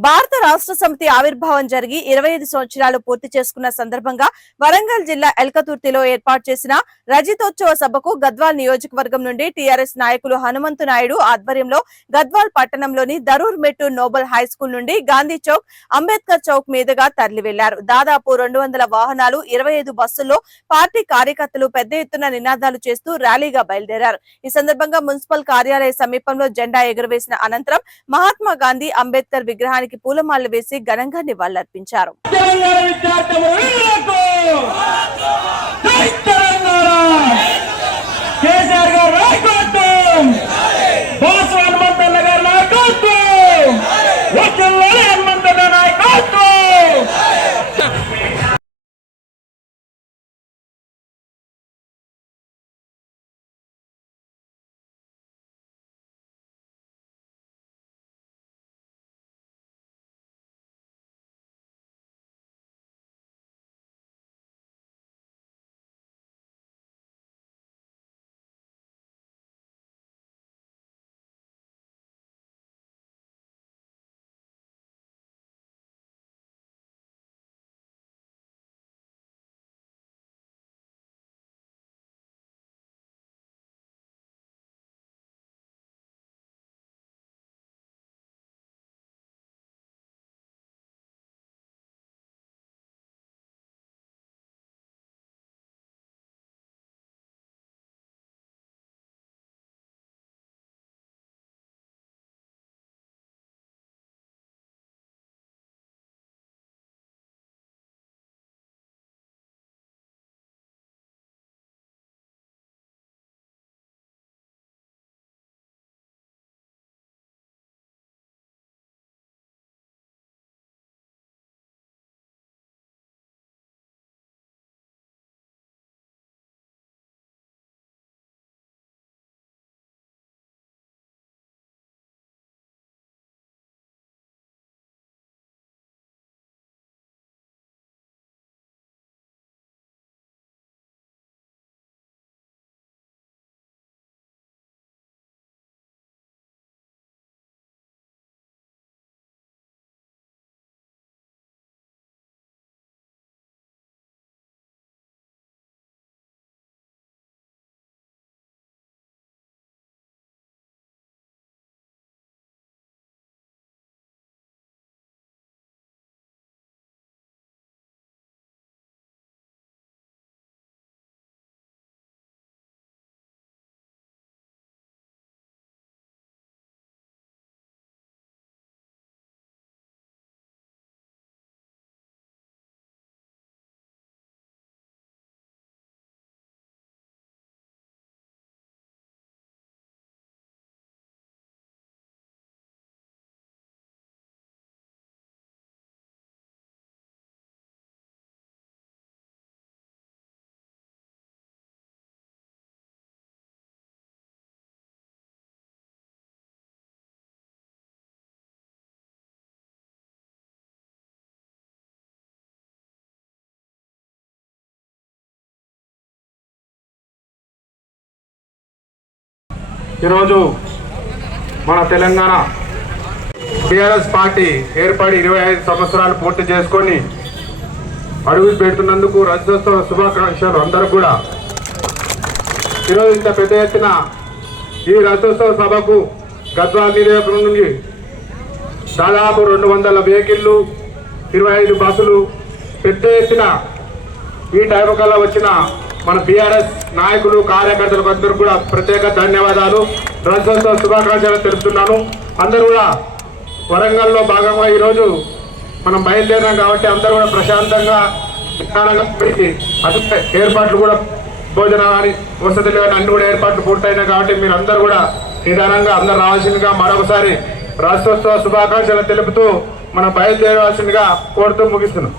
భారత రాష్ట్ర సమితి ఆవిర్భావం జరిగి ఇరవై ఐదు సంవత్సరాలు పూర్తి చేసుకున్న సందర్భంగా వరంగల్ జిల్లా ఎల్కతుర్తిలో ఏర్పాటు చేసిన రజితోత్సవ సభకు గద్వాల్ నియోజకవర్గం నుండి టీఆర్ఎస్ నాయకులు హనుమంతు నాయుడు ఆధ్వర్యంలో గద్వాల్ పట్టణంలోని దరూర్ మెట్టు నోబల్ హై స్కూల్ నుండి గాంధీ చౌక్ అంబేద్కర్ చౌక్ మీదుగా తరలి వెళ్ళారు దాదాపు రెండు వందల వాహనాలు ఇరవై ఐదు బస్సుల్లో పార్టీ కార్యకర్తలు పెద్ద ఎత్తున నినాదాలు చేస్తూ ర్యాలీగా బయలుదేరారు. ఈ సందర్భంగా మున్సిపల్ కార్యాలయ సమీపంలో జెండా ఎగురవేసిన అనంతరం మహాత్మా గాంధీ అంబేద్కర్ విగ్రహానికి వారికి పూలమాలలు వేసి ఘనంగా నివాళులర్పించారు. తెలంగాణ! ఈరోజు మన తెలంగాణ టీఆర్ఎస్ పార్టీ ఏర్పడి ఇరవై ఐదు సంవత్సరాలు పూర్తి చేసుకొని అడుగులు పెడుతున్నందుకు రజతోత్సవ శుభాకాంక్షలు అందరూ కూడా. ఈరోజు ఇంత పెద్ద ఎత్తున ఈ రథోత్సవ సభకు గద్వాల నియోజకవర్గం నుండి దాదాపు రెండు వందల వెహికల్లు ఇరవై ఐదు బస్సులు పెద్ద ఎత్తున ఈ టైం కల్లా వచ్చిన మన బీఆర్ఎస్ నాయకులు కార్యకర్తలకు అందరూ కూడా ప్రత్యేక ధన్యవాదాలు. రజతోత్సవ శుభాకాంక్షలు తెలుపుతున్నాను. అందరూ కూడా వరంగల్లో భాగంగా ఈరోజు మనం బయలుదేరాం కాబట్టి అందరూ కూడా ప్రశాంతంగా నిదానంగా అటు ఏర్పాట్లు కూడా భోజనం కానీ వసతులు కానీ అన్ని కూడా ఏర్పాట్లు పూర్తయినాయి కాబట్టి మీరు అందరూ కూడా నిదానంగా అందరు రావాల్సిందిగా మరొకసారి రాష్ట్రోత్సవ శుభాకాంక్షలు తెలుపుతూ మనం బయలుదేరవలసిందిగా కోరుతూ ముగిస్తున్నాం.